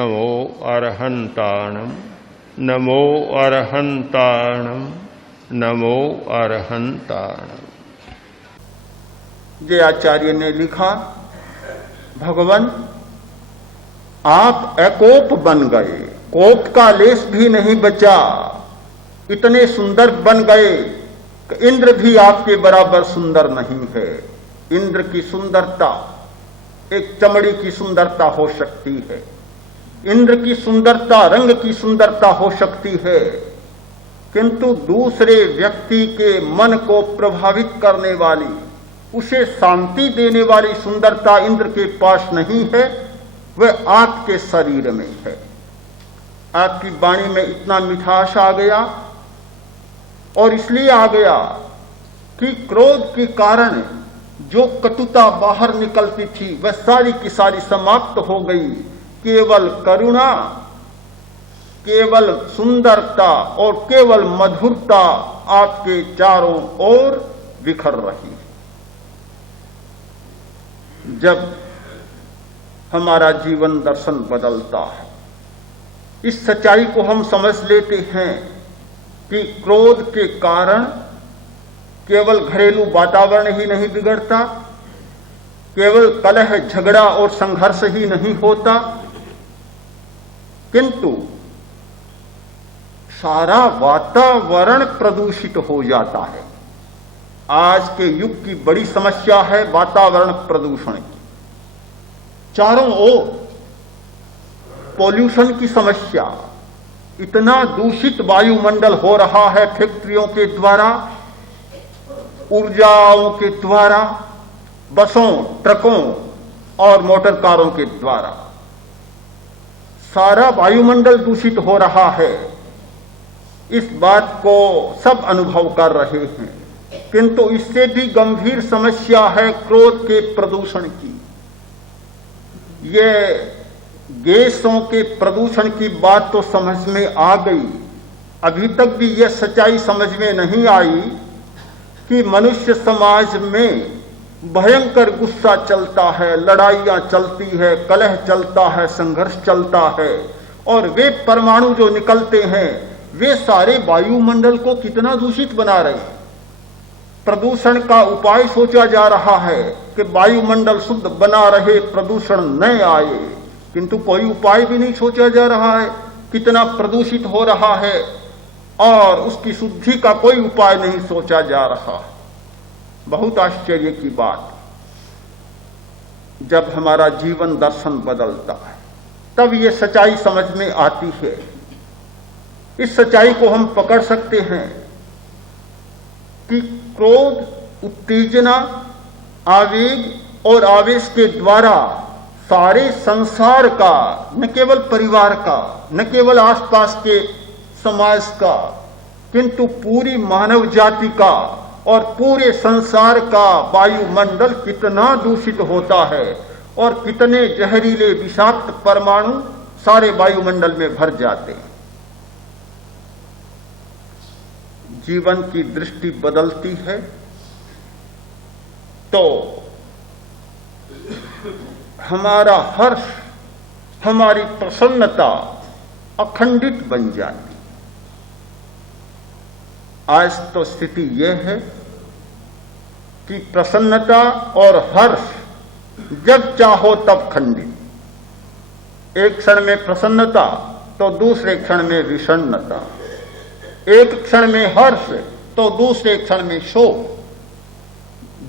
नमो अरहंताणम नमो अरहंताणम नमो अरहंताणम। जय आचार्य ने लिखा, भगवान आप एकोप बन गए, कोप का लेस भी नहीं बचा, इतने सुंदर बन गए कि इंद्र भी आपके बराबर सुंदर नहीं है। इंद्र की सुंदरता एक चमड़ी की सुंदरता हो सकती है, इंद्र की सुंदरता रंग की सुंदरता हो सकती है, किंतु दूसरे व्यक्ति के मन को प्रभावित करने वाली, उसे शांति देने वाली सुंदरता इंद्र के पास नहीं है, वह आपके शरीर में है। आपकी वाणी में इतना मिठास आ गया, और इसलिए आ गया कि क्रोध के कारण जो कटुता बाहर निकलती थी वह सारी की सारी समाप्त हो गई। केवल करुणा, केवल सुंदरता और केवल मधुरता आपके चारों ओर बिखर रही है। जब हमारा जीवन दर्शन बदलता है, इस सच्चाई को हम समझ लेते हैं कि क्रोध के कारण केवल घरेलू वातावरण ही नहीं बिगड़ता, केवल कलह झगड़ा और संघर्ष ही नहीं होता, किंतु सारा वातावरण प्रदूषित हो जाता है। आज के युग की बड़ी समस्या है वातावरण प्रदूषण की। चारों ओर पॉल्यूशन की समस्या, इतना दूषित वायुमंडल हो रहा है फैक्ट्रियों के द्वारा, ऊर्जाओं के द्वारा, बसों, ट्रकों और मोटर कारों के द्वारा सारा वायुमंडल दूषित हो रहा है। इस बात को सब अनुभव कर रहे हैं, किंतु इससे भी गंभीर समस्या है क्रोध के प्रदूषण की। ये गैसों के प्रदूषण की बात तो समझ में आ गई, अभी तक भी यह सच्चाई समझ में नहीं आई कि मनुष्य समाज में भयंकर गुस्सा चलता है, लड़ाइयां चलती है, कलह चलता है, संघर्ष चलता है, और वे परमाणु जो निकलते हैं वे सारे वायुमंडल को कितना दूषित बना रहे हैं। प्रदूषण का उपाय सोचा जा रहा है कि वायुमंडल शुद्ध बना रहे, प्रदूषण न आए, किंतु कोई उपाय भी नहीं सोचा जा रहा है। कितना प्रदूषित हो रहा है और उसकी शुद्धि का कोई उपाय नहीं सोचा जा रहा है। बहुत आश्चर्य की बात, जब हमारा जीवन दर्शन बदलता है तब यह सच्चाई समझ में आती है। इस सच्चाई को हम पकड़ सकते हैं कि क्रोध, उत्तेजना, आवेग और आवेश के द्वारा सारे संसार का, न केवल परिवार का, न केवल आसपास के समाज का, किंतु पूरी मानव जाति का और पूरे संसार का वायुमंडल कितना दूषित होता है, और कितने जहरीले विषाक्त परमाणु सारे वायुमंडल में भर जाते हैं। जीवन की दृष्टि बदलती है तो हमारा हर्ष, हमारी प्रसन्नता अखंडित बन जाती। आज तो स्थिति यह है कि प्रसन्नता और हर्ष जब चाहो तब खंडित। एक क्षण में प्रसन्नता तो दूसरे क्षण में विषन्नता, एक क्षण में हर्ष तो दूसरे क्षण में शोक।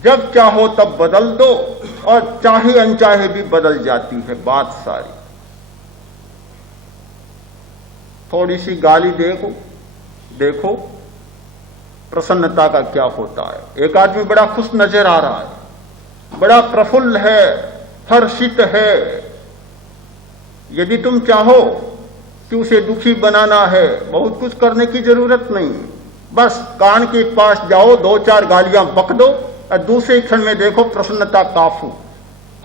जब चाहो तब बदल दो, और चाहे अनचाहे भी बदल जाती है बात सारी। थोड़ी सी गाली देखो प्रसन्नता का क्या होता है। एक आदमी बड़ा खुश नजर आ रहा है, बड़ा प्रफुल्ल है, हर्षित है। यदि तुम चाहो कि उसे दुखी बनाना है, बहुत कुछ करने की जरूरत नहीं, बस कान के पास जाओ, दो चार गालियां बक दो, और दूसरे क्षण में देखो प्रसन्नता काफू,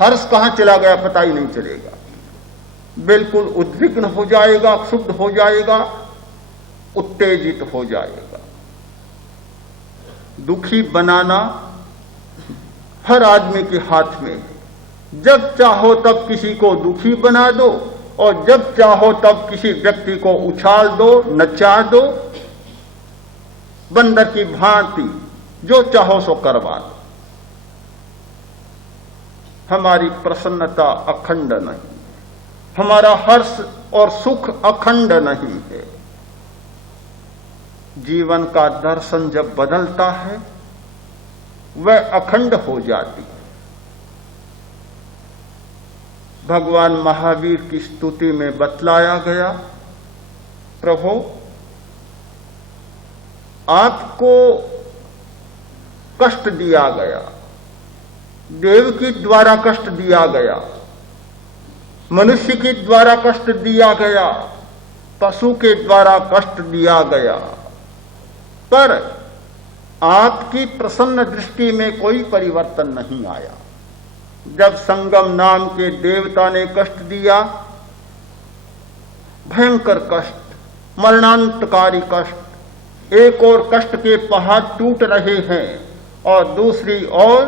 हर्ष कहां चला गया पता ही नहीं चलेगा। बिल्कुल उद्विग्न हो जाएगा, क्षुब्ध हो जाएगा, उत्तेजित हो जाएगा। दुखी बनाना हर आदमी के हाथ में है। जब चाहो तब किसी को दुखी बना दो, और जब चाहो तब किसी व्यक्ति को उछाल दो, नचा दो, बंदर की भांति जो चाहो सो करवा दो। हमारी प्रसन्नता अखंड नहीं, हमारा हर्ष और सुख अखंड नहीं है। जीवन का दर्शन जब बदलता है वह अखंड हो जाती है। भगवान महावीर की स्तुति में बतलाया गया, प्रभु आपको कष्ट दिया गया, देव के द्वारा कष्ट दिया गया, मनुष्य के द्वारा कष्ट दिया गया, पशु के द्वारा कष्ट दिया गया, पर आपकी प्रसन्न दृष्टि में कोई परिवर्तन नहीं आया। जब संगम नाम के देवता ने कष्ट दिया, भयंकर कष्ट, मरणांतकारी कष्ट, एक और कष्ट के पहाड़ टूट रहे हैं और दूसरी ओर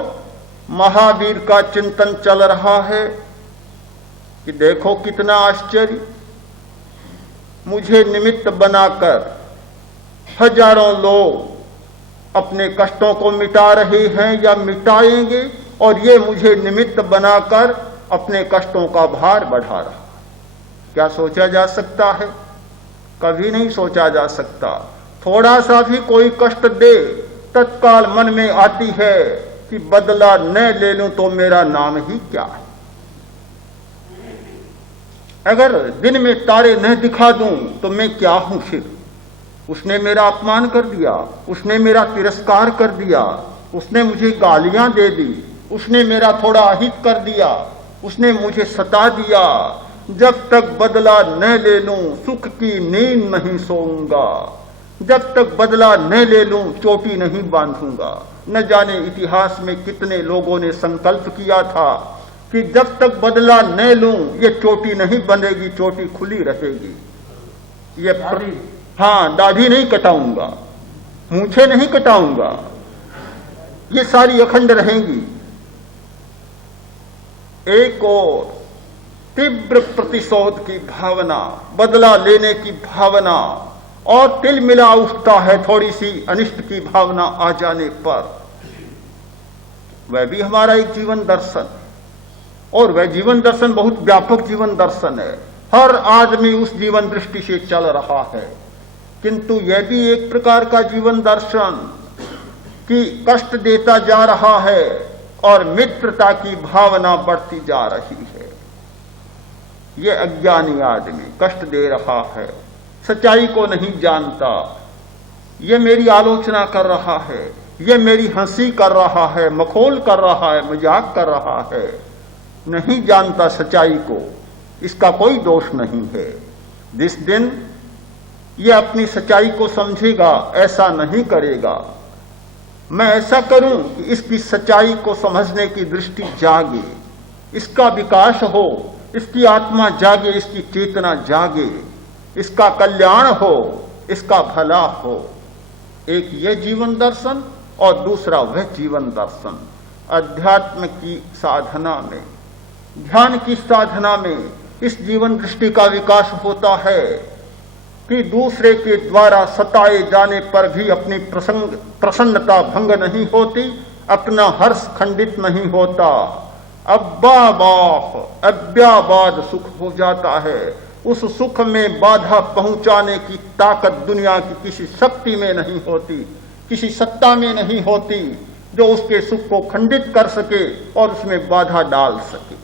महावीर का चिंतन चल रहा है कि देखो कितना आश्चर्य, मुझे निमित्त बनाकर हजारों लोग अपने कष्टों को मिटा रहे हैं या मिटाएंगे, और ये मुझे निमित्त बनाकर अपने कष्टों का भार बढ़ा रहा। क्या सोचा जा सकता है? कभी नहीं सोचा जा सकता। थोड़ा सा भी कोई कष्ट दे, तत्काल मन में आती है कि बदला न ले लूं तो मेरा नाम ही क्या है। अगर दिन में तारे न दिखा दूं तो मैं क्या हूं फिर? उसने मेरा अपमान कर दिया, उसने मेरा तिरस्कार कर दिया, उसने मुझे गालियां दे दी, उसने मेरा थोड़ा अहित कर दिया, उसने मुझे सता दिया। जब तक बदला न ले लूं सुख की नींद नहीं सोऊंगा, जब तक बदला न ले लूं चोटी नहीं बांधूंगा। न जाने इतिहास में कितने लोगों ने संकल्प किया था कि जब तक बदला न लूं ये चोटी नहीं बंधेगी, चोटी खुली रहेगी। ये हाँ, दाढ़ी नहीं कटाऊंगा, मूंछें नहीं कटाऊंगा, ये सारी अखंड रहेंगी। एक और तीव्र प्रतिशोध की भावना, बदला लेने की भावना, और तिल मिला उठता है थोड़ी सी अनिष्ट की भावना आ जाने पर। वह भी हमारा एक जीवन दर्शन, और वह जीवन दर्शन बहुत व्यापक जीवन दर्शन है। हर आदमी उस जीवन दृष्टि से चल रहा है, किंतु यह भी एक प्रकार का जीवन दर्शन कि कष्ट देता जा रहा है और मित्रता की भावना बढ़ती जा रही है। यह अज्ञानी आदमी कष्ट दे रहा है, सच्चाई को नहीं जानता, यह मेरी आलोचना कर रहा है, यह मेरी हंसी कर रहा है, मखौल कर रहा है, मजाक कर रहा है, नहीं जानता सच्चाई को। इसका कोई दोष नहीं है। जिस दिन यह अपनी सच्चाई को समझेगा, ऐसा नहीं करेगा। मैं ऐसा करूं कि इसकी सच्चाई को समझने की दृष्टि जागे, इसका विकास हो, इसकी आत्मा जागे, इसकी चेतना जागे, इसका कल्याण हो, इसका भला हो। एक यह जीवन दर्शन और दूसरा वह जीवन दर्शन। अध्यात्म की साधना में, ध्यान की साधना में इस जीवन दृष्टि का विकास होता है कि दूसरे के द्वारा सताए जाने पर भी अपनी प्रसन्नता भंग नहीं होती, अपना हर्ष खंडित नहीं होता, अव्याबाद सुख हो जाता है। उस सुख में बाधा पहुंचाने की ताकत दुनिया की किसी शक्ति में नहीं होती, किसी सत्ता में नहीं होती जो उसके सुख को खंडित कर सके और उसमें बाधा डाल सके।